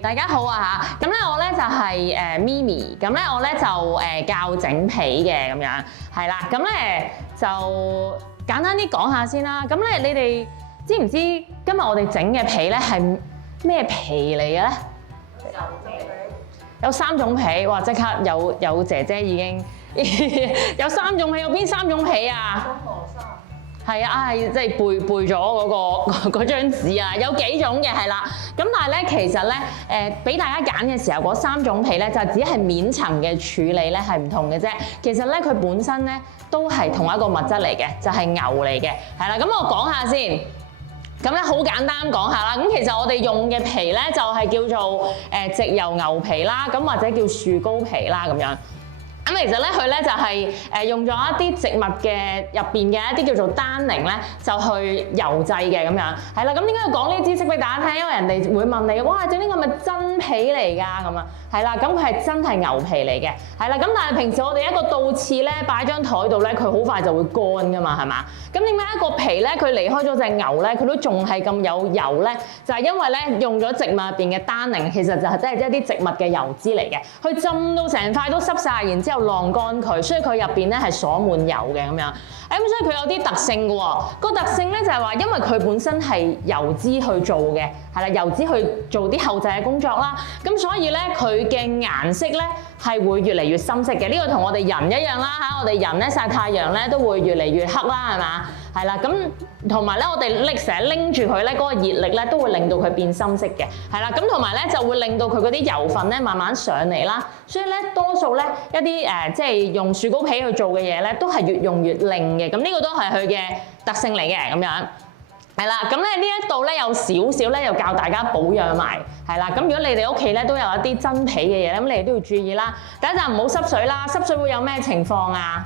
大家好啊嚇，咁咧我咧就係Mimi，咁咧我咧就教整皮嘅咁樣，係啦，咁咧就簡單啲講下先啦。咁咧你哋知唔知今日我哋整嘅皮咧係咩皮嚟嘅咧？有3種皮，哇！即刻有姐姐已經有3種皮，有邊3種皮啊？係啊，即係背咗嗰張紙啊，有幾種嘅係啦。咁但係咧，其實咧俾大家揀嘅時候，嗰3種皮咧就只係面層嘅處理咧係唔同嘅啫。其實咧佢本身咧都係同一個物質嚟嘅，就係牛嚟嘅。係啦，咁我講下先。咁咧好簡單講下啦。咁其實我哋用嘅皮咧就係叫做植油牛皮啦，咁或者叫樹膏皮啦咁樣。咁其實咧，佢咧就係用咗一啲植物嘅入邊嘅一啲叫做單寧咧，就去油製嘅咁樣。係啦，咁點解要講呢啲知識俾大家聽？因為人哋會問你，哇，整呢個係咪真皮嚟㗎？咁啊，係啦，咁佢係真係牛皮嚟嘅。係啦，咁但係平時我哋一個倒刺咧，擺張台度咧，佢好快就會乾㗎嘛，係嘛？咁點解一個皮咧，佢離開咗隻牛咧，佢都仲係咁有油咧？就係因為咧用咗植物入邊嘅單寧，其實就係即係一啲植物嘅油脂嚟嘅，佢浸到成塊都濕晒，然之後晾乾佢，所以佢入邊咧係鎖滿油嘅咁樣。咁所以佢有啲特性嘅喎。個特性咧就係話，因為佢本身係油脂去做嘅，係啦，油脂去做啲後製嘅工作啦。咁所以咧佢嘅顏色咧係會越嚟越深色嘅。呢個同我哋人一樣啦嚇，我哋人咧曬太陽咧都會越嚟越黑啦，係嘛？係啦，咁同埋咧我哋成日拎住佢咧，嗰個熱力咧都會令到佢變深色嘅。係啦，咁同埋咧就會令到佢嗰啲油分咧慢慢上嚟啦。所以咧多數咧一啲即係用樹膏皮去做嘅嘢咧，都係越用越靚嘅。咁呢個都係佢嘅特性嚟嘅咁樣。係啦，咁咧呢一度咧有少少咧又教大家保養埋，係啦。咁如果你哋屋企咧都有一啲真皮嘅嘢，咁你哋都要注意啦。第一就唔好濕水啦，濕水會有咩情況啊？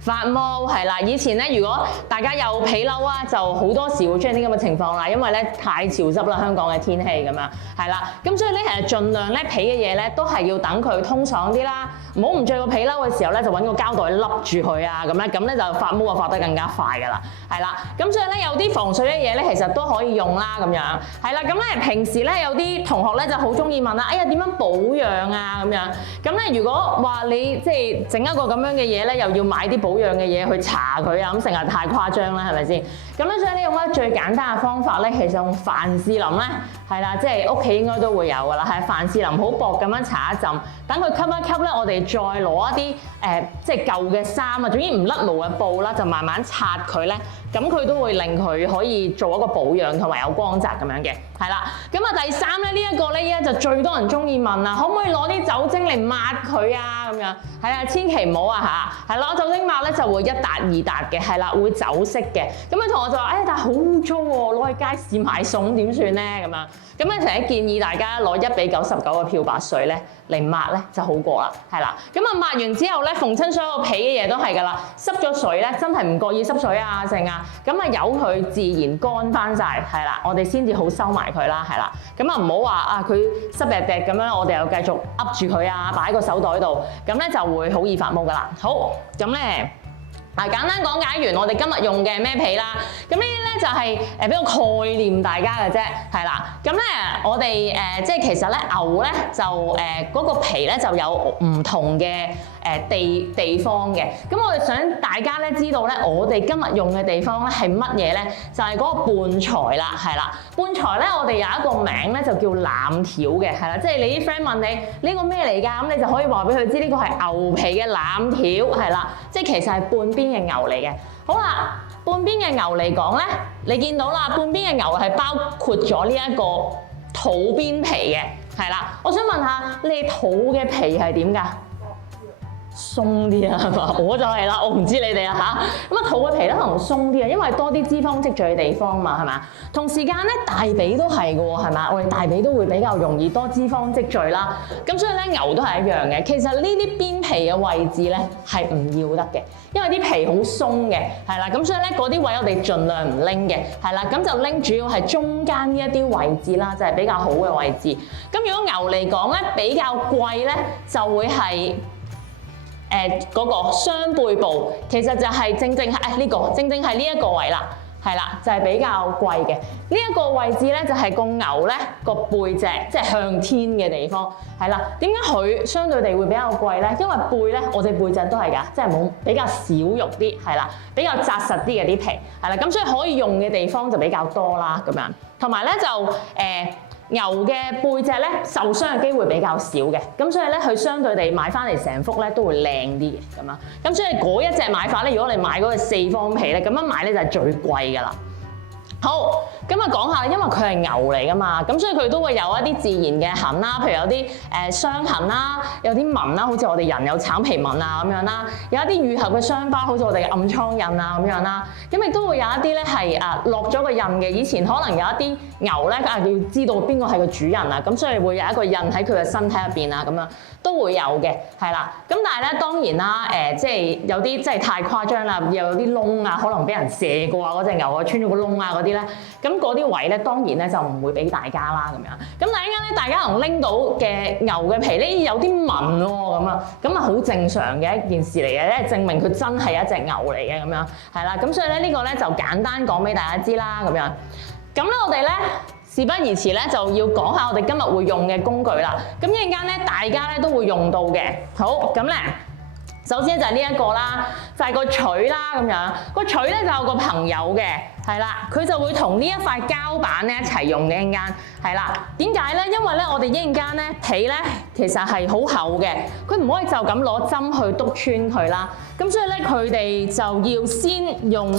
發毛係啦，以前咧如果大家有皮褸啊，就好多時會出現啲咁嘅情況啦，因為咧太潮濕啦，香港嘅天氣咁樣，係啦，咁所以咧其實盡量咧皮嘅嘢咧都係要等佢通爽啲啦，唔好唔着個皮褸嘅時候咧就揾個膠袋笠住佢啊，咁咧就發毛就發得更加快噶啦，係啦，咁所以咧有啲防水嘅嘢咧其實都可以用啦咁樣，係啦，咁咧平時咧有啲同學咧就好中意問啦，哎呀點樣保養啊咁樣，咁咧如果話你即係整一個咁樣嘅嘢咧，又要買啲保養嘅嘢去搽佢啊，咁成日太誇張啦，係咪先？咁咧所以你用咧最簡單嘅方法咧，其實用凡士林咧，係啦，即係屋企應該都會有噶啦，係凡士林好薄咁樣搽一浸，等佢吸一吸咧，我哋再攞一啲即係舊嘅衫啊，總之唔甩毛嘅布啦，就慢慢擦佢咧，咁佢都會令佢可以做一個保養同埋有光澤咁樣嘅，係啦。咁啊第三咧呢一個咧依家就最多人中意問啦，可唔可以攞啲酒精嚟抹佢啊咁樣？係啊，千祈唔好啊嚇，係攞酒精抹咧就會一笪二笪嘅，係啦，會走色嘅。咁佢同學就話：但係好污糟喎，攞去街市買餸點算咧？咁樣咁咧，成日建議大家攞1:99嘅漂白水咧嚟抹咧就好過啦，係啦。咁啊抹完之後咧，逢親所有皮嘅嘢都係㗎啦，濕咗水咧真係唔覺意濕水啊剩啊，咁啊由佢自然乾翻晒，係啦，我哋先至好收埋佢啦，係啦。咁啊唔好話啊佢濕滴滴咁樣，我哋又繼續噏住佢啊，擺喺個手袋度，咁咧就會好易發毛㗎啦。好，咁咧。簡單講解完我哋今日用嘅咩皮啦，咁呢啲咧就係俾個概念大家嘅啫，係啦。咁咧我哋即係其實咧牛咧就嗰個皮咧就有唔同嘅地方嘅。咁我哋想大家咧知道咧，我哋今日用嘅地方咧係乜嘢咧？就係嗰個半材啦，係啦。半材咧我哋有一個名咧就叫攬條嘅，係啦。即係你啲 friend 問你呢個咩嚟㗎？咁你就可以話俾佢知呢個係牛皮嘅攬條，係啦。即係其實係半邊嘅牛嚟嘅。好啦，半邊嘅牛嚟講咧，你見到啦，半邊嘅牛係包括咗呢一個肚邊皮嘅，係啦。我想問下，你肚嘅皮係點㗎？鬆啲啊，係嘛？我就係啦，我唔知你哋啊嚇。咁啊，肚嘅皮咧可能鬆啲啊，因為多啲脂肪積聚嘅地方嘛，係嘛？同時間咧，大髀都係嘅喎，係嘛？我哋大髀都會比較容易多脂肪積聚啦。咁所以咧，牛都係一樣嘅。其實呢啲邊皮嘅位置咧係唔要得嘅，因為啲皮好鬆嘅，係啦。咁所以咧嗰啲位我哋盡量唔拎嘅，係啦。咁就拎主要係中間呢一啲位置啦，就係比較好嘅位置。咁如果牛嚟講咧，比較貴咧，就會係。嗰個雙背部其實就係正正係呢個，正正係呢一個位啦。係啦，就係比較貴嘅。呢一個位置咧就係個牛咧個背脊即係向天嘅地方，係啦。點解佢相對地會比較貴咧？因為背咧，我哋背脊都係㗎，即係冇比較少肉啲，係啦，比較紮實啲嘅啲皮，係啦。咁所以可以用嘅地方就比較多啦，咁樣。同埋咧就牛嘅背脊咧受傷嘅機會比較少嘅，咁所以咧佢相對地買翻嚟成幅咧都會靚啲嘅咁啊。咁所以嗰一隻買法咧，如果你買嗰個4方皮咧，咁樣買咧就係最貴㗎啦。好，咁啊講下，因為佢係牛嚟㗎嘛，咁所以佢都會有一啲自然嘅痕啦，譬如有啲傷痕啦，有啲紋啦，好似我哋人有橙皮紋啊咁樣啦，有一啲愈合嘅傷疤，好似我哋嘅暗瘡印啊咁樣啦，咁亦都會有一啲咧係落咗個印嘅，以前可能有一啲牛咧要知道邊個係個主人啊，咁所以會有一個印喺佢嘅身體入邊啊咁樣。都會有嘅，係啦。咁但係咧，當然啦，即係有啲即係太誇張啦，又有啲窿啊，可能俾人射過啊，嗰隻牛啊穿咗個窿啊嗰啲咧，咁嗰啲位咧當然咧就唔會俾大家啦咁樣。咁但係一陣咧，大家能拎到嘅牛嘅皮咧有啲紋喎咁啊，咁啊好正常嘅一件事嚟嘅，咧證明佢真係一隻牛嚟嘅咁樣，係啦。咁所以咧呢個咧就簡單講俾大家知啦咁樣。咁咧我哋咧。事不宜遲咧，就要講下我哋今日會用嘅工具啦。咁一陣間咧，大家咧都會用到嘅。好，咁咧，首先就係呢一個啦，就係個錘啦咁樣。個錘咧就有個朋友嘅，係啦，佢就會同呢一塊膠板咧一齊用嘅一陣間，係啦。點解咧？因為咧，我哋一陣間咧皮咧其實係好厚嘅，佢唔可以就咁攞針去篤穿佢啦。咁所以咧，佢哋就要先用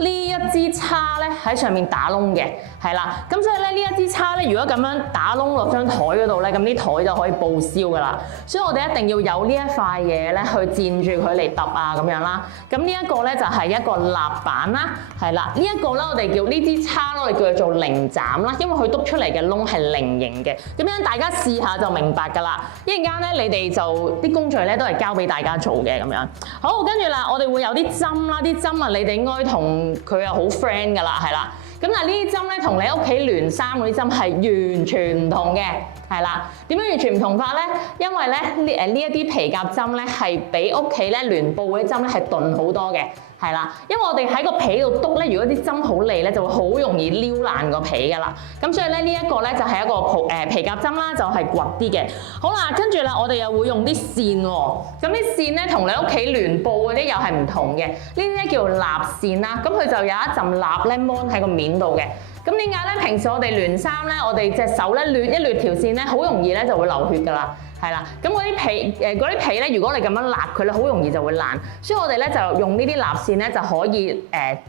呢一支叉咧喺上面打窿嘅，係啦，咁所以咧呢一支叉咧，如果咁樣打窿落張台嗰度咧，咁啲台就可以報銷噶啦。所以我哋一定要有呢一塊嘢咧去墊住佢嚟揼啊咁樣啦。咁呢一個咧就係一個立板啦，係啦，呢一個咧我哋叫呢支叉咯，我哋叫佢做零斬啦，因為佢篤出嚟嘅窿係菱形嘅。咁樣大家試下就明白㗎啦。一陣間咧你哋就啲工序咧都係交俾大家做嘅咁樣。好，跟住啦，我哋會有啲針啦，啲針啊你哋應該同佢又好 friend 㗎啦，係啦。咁但係呢啲針咧，同你屋企聯衫嗰啲針係完全唔同嘅，係啦。點樣完全唔同法咧？因為咧呢一啲皮夾針咧係比屋企咧聯布嗰啲針咧係鈍好多嘅，係啦。因為我哋喺個皮度篤咧，如果啲針好利咧，就會好容易撩爛個皮㗎啦。咁所以咧呢一個咧就係一個皮夾針啦，就係掘啲嘅。好啦，跟住啦，我哋又會用啲線喎。咁啲線咧同你屋企聯布嗰啲又係唔同嘅。呢啲咧叫蠟線啦。咁佢就有一陣蠟咧 mon 喺個面度嘅。咁點解咧？平時我哋聯衫咧，我哋隻手咧捋一捋條線咧，好容易咧就會流血㗎啦，係啦。咁嗰啲皮咧，如果你咁樣勒佢咧，好容易就會爛。所以我哋咧就用呢啲蠟線咧就可以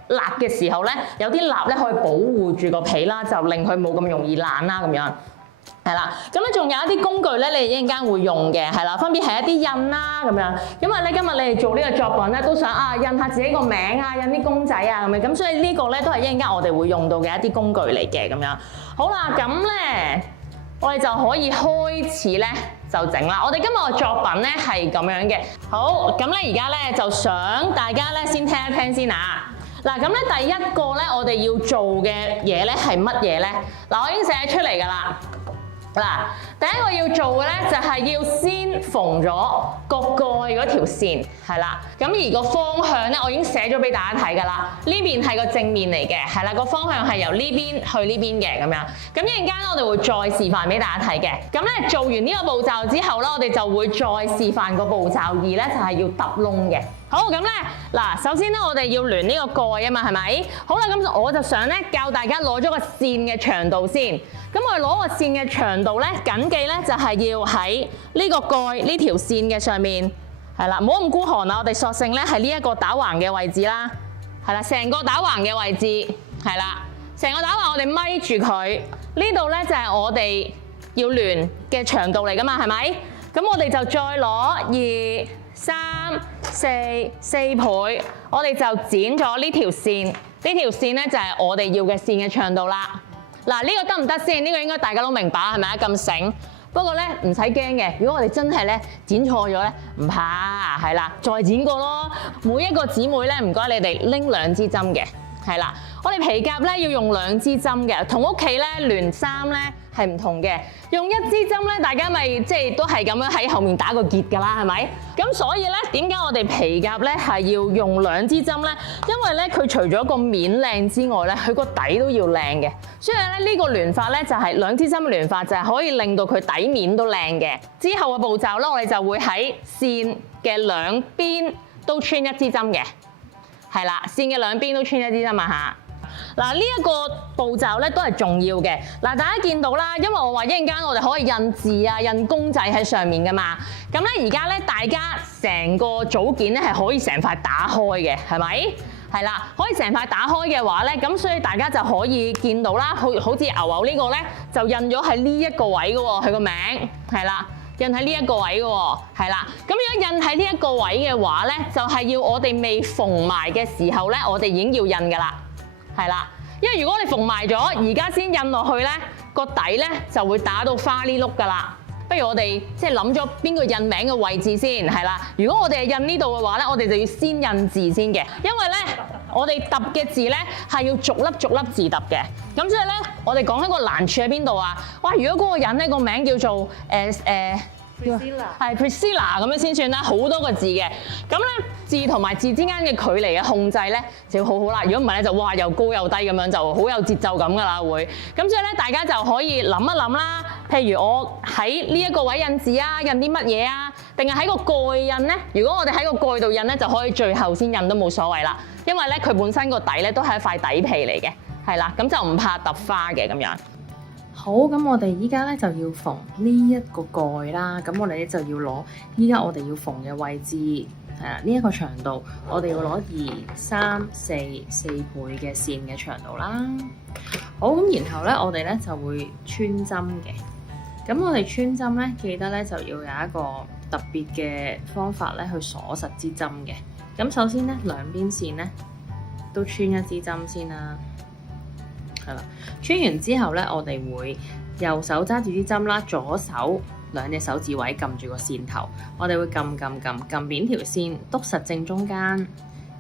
勒嘅時候咧，有啲蠟咧可以保護住個皮啦，就令佢冇咁容易爛啦咁樣。係啦，咁咧仲有一啲工具咧，你哋一陣間會用嘅，係啦，分別係一啲印啦咁樣。因為咧今日你哋做呢個作品咧，都想印下自己個名啊，印啲公仔啊咁樣，咁所以呢個咧都係一陣間我哋會用到嘅一啲工具嚟嘅咁樣。好啦，咁咧我哋就可以開始咧就整啦。我哋今日嘅作品咧係咁樣嘅。好，咁咧而家咧就想大家咧先聽一聽先啊。嗱，咁咧第一個咧我哋要做嘅嘢咧係乜嘢咧？嗱，我已經寫出嚟㗎啦。嗱，第一個要做嘅咧就係要先縫咗個蓋嗰條線，係啦。咁而個方向咧，我已經寫咗俾大家睇㗎啦。呢邊係個正面嚟嘅，係啦，個方向係由呢邊去呢邊嘅咁樣。咁一陣間我哋會再示範俾大家睇嘅。咁咧做完呢個步驟之後咧，我哋就會再示範個步驟2咧，就係要揼窿嘅。好，咁咧嗱，首先咧我哋要聯呢個蓋啊嘛，係咪？好啦，咁我就想咧教大家攞咗個線嘅長度先。咁我哋攞個線嘅長度咧，緊記咧就係要喺呢個蓋呢條線嘅上面，係啦，唔好咁孤寒啦。我哋索性咧係呢一個打橫嘅位置啦，係啦，成個打橫嘅位置，係啦，成個打橫我哋咪住佢。呢度咧就係我哋要聯嘅長度嚟㗎嘛，係咪？咁我哋就再攞2、3、4倍，我哋就剪咗呢條線。呢條線咧就係我哋要嘅線嘅長度啦。嗱，呢個得唔得先？呢個應該大家都明白係咪啊？咁醒。不過咧唔使驚嘅，如果我哋真係咧剪錯咗咧，唔怕，係啦，再剪過咯。每一個姊妹咧，唔該你哋拎2支針嘅，係啦。我哋皮夾咧要用2支針嘅，同屋企咧聯衫咧係唔同嘅。用一支針咧，大家咪即係都係咁樣喺後面打個結㗎啦，係咪？咁所以咧，點解我哋皮夾咧係要用2支針咧？因為咧佢除咗個面靚之外咧，佢個底都要靚嘅。所以咧呢個聯發咧就係2支針嘅聯發，就係可以令到佢底面都靚嘅。之後嘅步驟咧，我哋就會喺線嘅兩邊都穿一支針嘅，係啦，線嘅兩邊都穿一支針啊嚇。嗱，呢一個步驟咧都係重要嘅。嗱，大家見到啦，因為我話一陣間我哋可以印字啊、印公仔喺上面噶嘛。咁咧而家咧大家成個組件咧係可以成塊打開嘅，係咪？係啦，可以成塊打開嘅話咧，咁所以大家就可以見到啦，好似牛牛呢個咧就印咗喺呢一個位嘅喎，佢個名係啦。印喺呢一個位嘅喎，係啦。咁如果印喺呢一個位嘅話咧，就係要我哋未縫埋嘅時候咧，我哋已經要印㗎啦，係啦。因為如果你縫埋咗，而家先印落去咧，個底咧就會打到花呢碌㗎啦。不如我哋即係諗咗邊個印名嘅位置先，係啦。如果我哋係印呢度嘅話咧，我哋就要先印字先嘅，因為咧我哋揼嘅字咧係要逐粒逐粒字揼嘅。咁所以咧，我哋講緊個難處喺邊度啊？哇！如果嗰個人咧個名叫做Priscilla 咁樣先算啦，好多個字嘅。咁咧字同埋字之間嘅距離嘅控制咧就要好好啦。如果唔係咧就哇又高又低咁樣，就好有節奏感㗎啦會。咁所以咧大家就可以諗一諗啦。譬如我喺呢一個位印字啊，印啲乜嘢啊？定係喺個蓋印咧？如果我哋喺個蓋度印咧，就可以最後先印都冇所謂啦。因為咧佢本身個底咧都係一塊底皮嚟嘅，係啦，咁就唔怕揼花嘅咁樣。好，咁我哋依家咧就要縫呢一個蓋啦。咁我哋咧就要攞依家我哋要縫嘅位置，係啦，呢一個長度，我哋要攞2、3、4倍嘅線嘅長度啦。好，咁然後咧我哋咧就會穿針嘅。咁我哋穿針咧，記得咧就要有一個特別嘅方法咧去鎖實支針嘅。咁首先咧兩邊線咧都穿一支針先啦。係啦，穿完之後咧，我哋會右手揸住支針啦，左手2隻手指位撳住個線頭，我哋會撳扁條線，篤實正中間，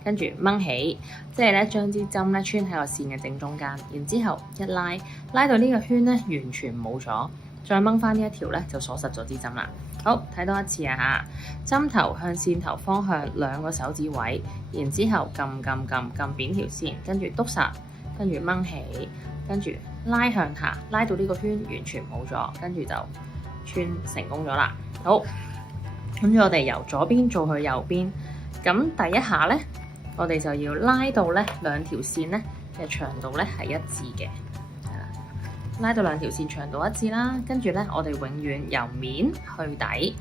跟住掹起，即係咧將支針咧穿喺個線嘅正中間，然之後一拉，拉到呢個圈咧完全冇咗，再掹翻呢一條咧就鎖實咗支針啦。好，睇多一次啊嚇，針頭向線頭方向2個手指位，然之後撳扁條線，跟住篤實。跟住掹起，跟住拉向下，拉到呢個圈完全冇咗，跟住就穿成功咗啦。好，跟住我哋由左邊做去右邊。咁第一下咧，我哋就要拉到咧2條線咧嘅長度咧係一致嘅，係啦，拉到2條線長度一致啦。跟住咧，我哋永遠由面去底，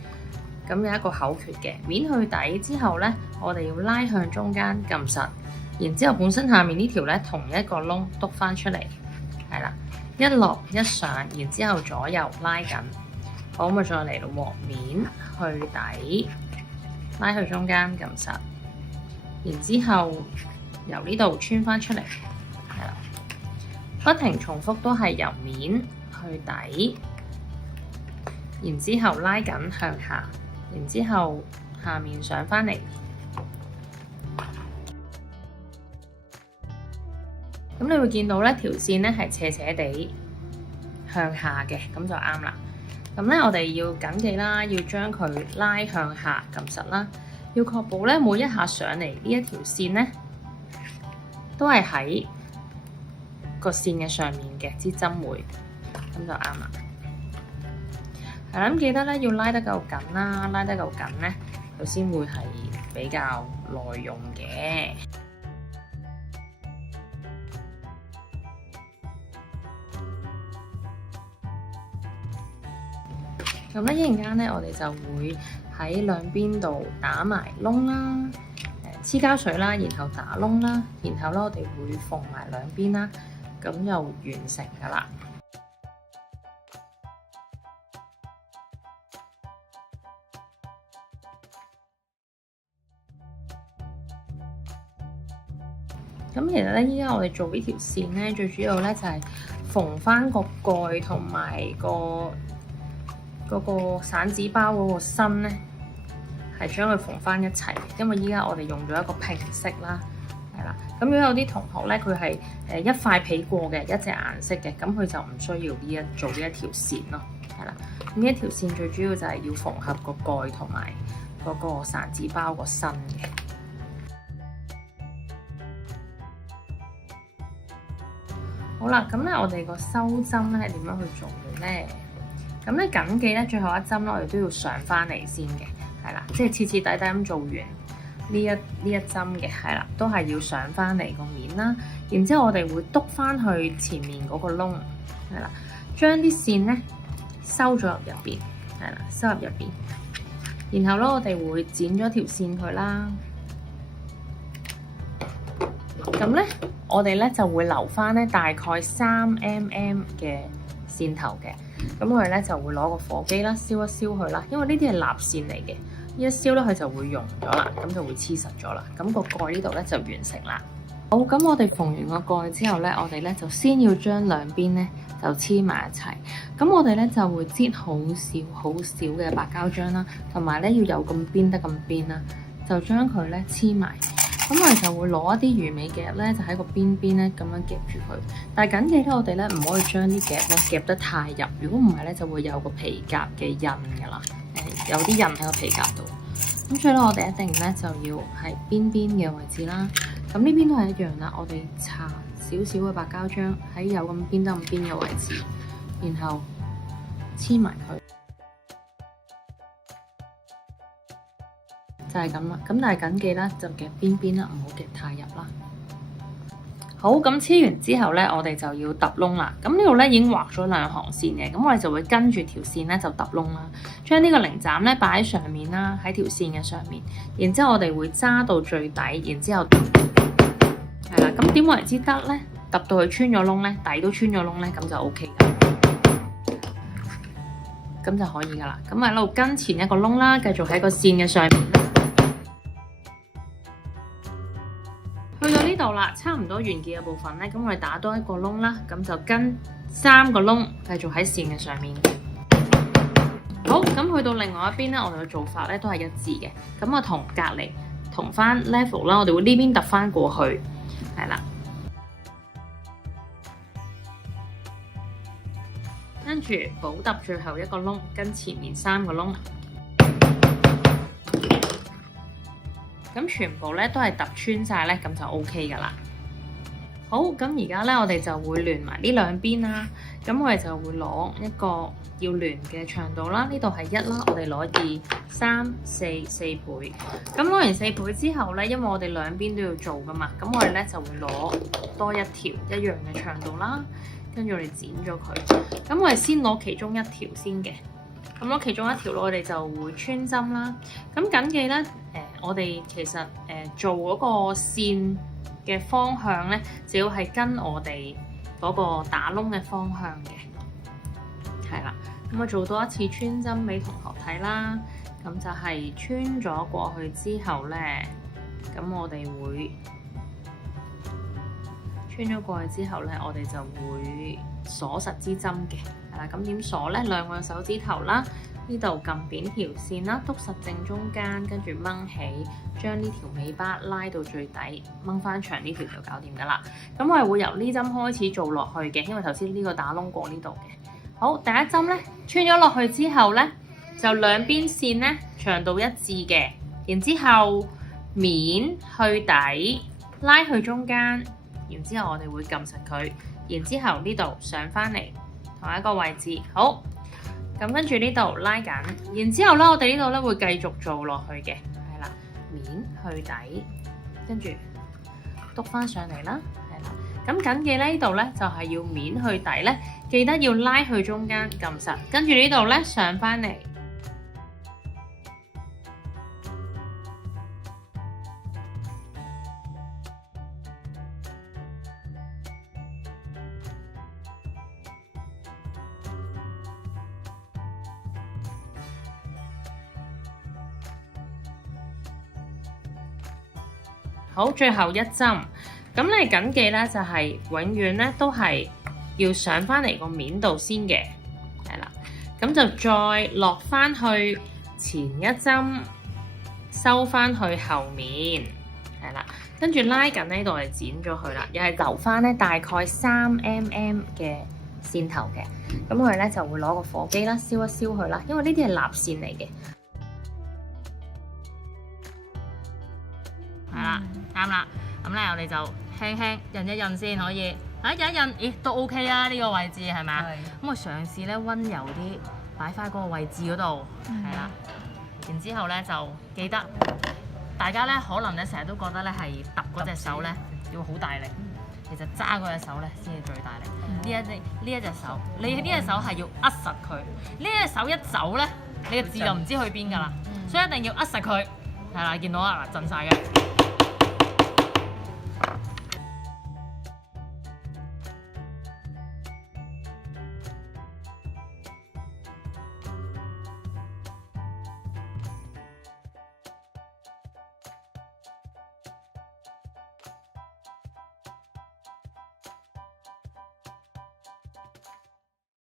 咁有一個口訣嘅，面去底之後咧，我哋要拉向中間撳實。然之後，本身下面呢條咧同一個窿篤翻出嚟，係啦，一落一上，然之後左右拉緊，好，咁啊再嚟咯喎，面去底，拉去中間撳實，然之後由呢度穿翻出嚟，係啦，不停重複都係由面去底，然之後拉緊向下，然之後下面上翻嚟。咁你會見到咧條線咧係斜斜地向下嘅，咁就啱啦。咁咧我哋要緊記啦，要將佢拉向下撳實啦，要確保咧每一下上嚟呢一條線咧都係喺個線嘅上面嘅支針會，咁就啱啦。係啦，咁記得咧要拉得夠緊啦，拉得夠緊咧，佢先會係比較耐用嘅。咁咧一陣間咧，我哋就會喺兩邊度打埋窿啦，黐膠水啦，然後打窿啦，然後咧我哋會縫埋兩邊啦，咁就完成噶啦。咁其實咧，依家我哋做呢條線咧，最主要咧就係縫翻個蓋同埋嗰個散紙包嗰個身咧，係將佢縫翻一齊。因為依家我哋用咗一個平色啦，係啦。咁如果有啲同學咧，佢係一塊皮過嘅一隻顏色嘅，咁佢就唔需要做呢一條線咯，係啦。咁呢一條線最主要就係要縫合個蓋同埋嗰個散紙包個身嘅。好啦，咁咧我哋個收針咧係點樣去做嘅咧？咁咧緊記咧最後一針咧，我哋都要上翻嚟先嘅，係啦，即係徹徹底底咁做完呢一針嘅，係啦，都係要上翻嚟個面啦。然之後我哋會篤翻去前面嗰個窿，係啦，將啲線咧收咗入邊，係啦，收入入邊。然後咧我哋會剪咗條線佢啦。咁咧，我哋咧就會留翻咧大概3mm 嘅線頭嘅。咁我哋咧就會攞個火機啦，燒一燒佢啦。因為呢啲係蠟線嚟嘅，一燒咧佢就會溶咗啦，咁就會黐實咗啦。咁個蓋呢度咧就完成啦。好，咁我哋縫完個蓋之後咧，我哋咧就先要將兩邊咧就黐埋一齊。咁我哋咧就會擠好少嘅白膠漿啦，同埋咧要有咁邊得咁邊啦，就將佢咧黐埋。咁我哋就會攞一啲魚尾夾咧，就喺個邊邊咧咁樣夾住佢。但係緊記咧，我哋咧唔可以將啲夾咧夾得太入，如果唔係咧就會有個皮夾嘅印㗎啦。有啲印喺個皮夾度。咁所以咧，我哋一定咧就要係邊邊嘅位置啦。咁呢邊都係一樣啦，我哋搽少少嘅白膠漿喺有咁邊得咁邊嘅位置，然後黐埋佢。就係咁啦，咁但係緊記啦，就夾邊邊啦，唔好夾太入啦。好，咁黐完之後咧，我哋就要揼窿啦。咁呢度咧已經畫咗兩行線嘅，咁我哋就會跟住條線咧就揼窿啦。將呢個零斬咧擺喺上面啦，喺條線嘅上面。然之後我哋會揸到最底，然之後係啦。咁點為之得咧？揼到佢穿咗窿咧，底都穿咗窿咧，咁就 OK 㗎。咁就可以㗎啦。咁喺度跟前一個窿啦，繼續喺個線嘅上面。去到呢度啦，差唔多完結嘅部分咧，咁我哋打多一個窿啦，咁就跟3個窿繼續喺線嘅上面。好，咁去到另外一邊咧，我哋嘅做法咧都係一致嘅。咁我同隔離同翻 level 啦，我哋會呢邊揼翻過去，係啦。跟住補揼最後一個窿，跟前面3個窿。咁全部咧都係揼穿晒咧，咁就 OK 噶啦。好，咁而家咧我哋就會聯埋呢兩邊啦。咁我哋就會攞一個要聯嘅長度啦。呢度係1啦，我哋攞2、3、4倍。咁攞完4倍之後咧，因為我哋兩邊都要做噶嘛，咁我哋咧就會攞多一條一樣嘅長度啦。跟住我哋剪咗佢。咁我哋先攞其中一條先嘅。咁攞其中一條我哋就會穿針啦。咁緊記咧，我哋其實做嗰個線嘅方向咧，只要係跟我哋嗰個打窿嘅方向嘅，係啦。咁我做多一次穿針俾同學睇啦。咁就係穿咗過去之後咧，咁我哋會穿咗過去之後咧，我哋就會鎖實支針嘅。咁點鎖咧？兩個手指頭啦，呢度撳扁條線啦，篤實正中間，跟住掹起，將呢條尾巴拉到最底，掹翻長呢條就搞掂噶啦。咁我係會由呢針開始做落去嘅，因為頭先呢個打窿過呢度嘅。好，第一針咧穿咗落去之後咧，就兩邊線咧長度一致嘅，然之後面去底，拉去中間，然之後我哋會撳實佢，然之後呢度上翻嚟。同一個位置，好，咁跟住呢度拉緊，然之後咧，我哋呢度咧會繼續做落去嘅，係啦，面去底，跟住篤翻上嚟啦，係啦，咁緊記咧呢度咧就係要面去底咧，記得要拉去中間撳實，跟住呢度咧上翻嚟。好，最後一針，咁你緊記咧就係永遠咧都係要上翻嚟個面度先嘅，係啦，咁就再落翻去前一針，收翻去後面，係啦，跟住拉緊呢度係剪咗佢啦，又係留翻咧大概3mm 嘅線頭嘅。咁我哋咧就會攞個火機啦，燒一燒佢啦，因為呢啲係蠟線嚟嘅。係啦，啱啦。咁咧我哋就輕輕印一印先可以。印一印，咦都 OK 啊，呢個位置係咪啊？咁我嘗試咧温柔啲擺翻嗰個位置嗰度，係啦。然之後咧就記得，大家咧可能咧成日都覺得咧係揼嗰隻手咧要好大力，其實揸嗰隻手咧先係最大力。呢一隻手，你呢隻手係要握實佢，呢隻手一走咧，你嘅字就唔知去邊㗎啦，所以一定要握實佢。係啦，見到啊嗱，震晒嘅。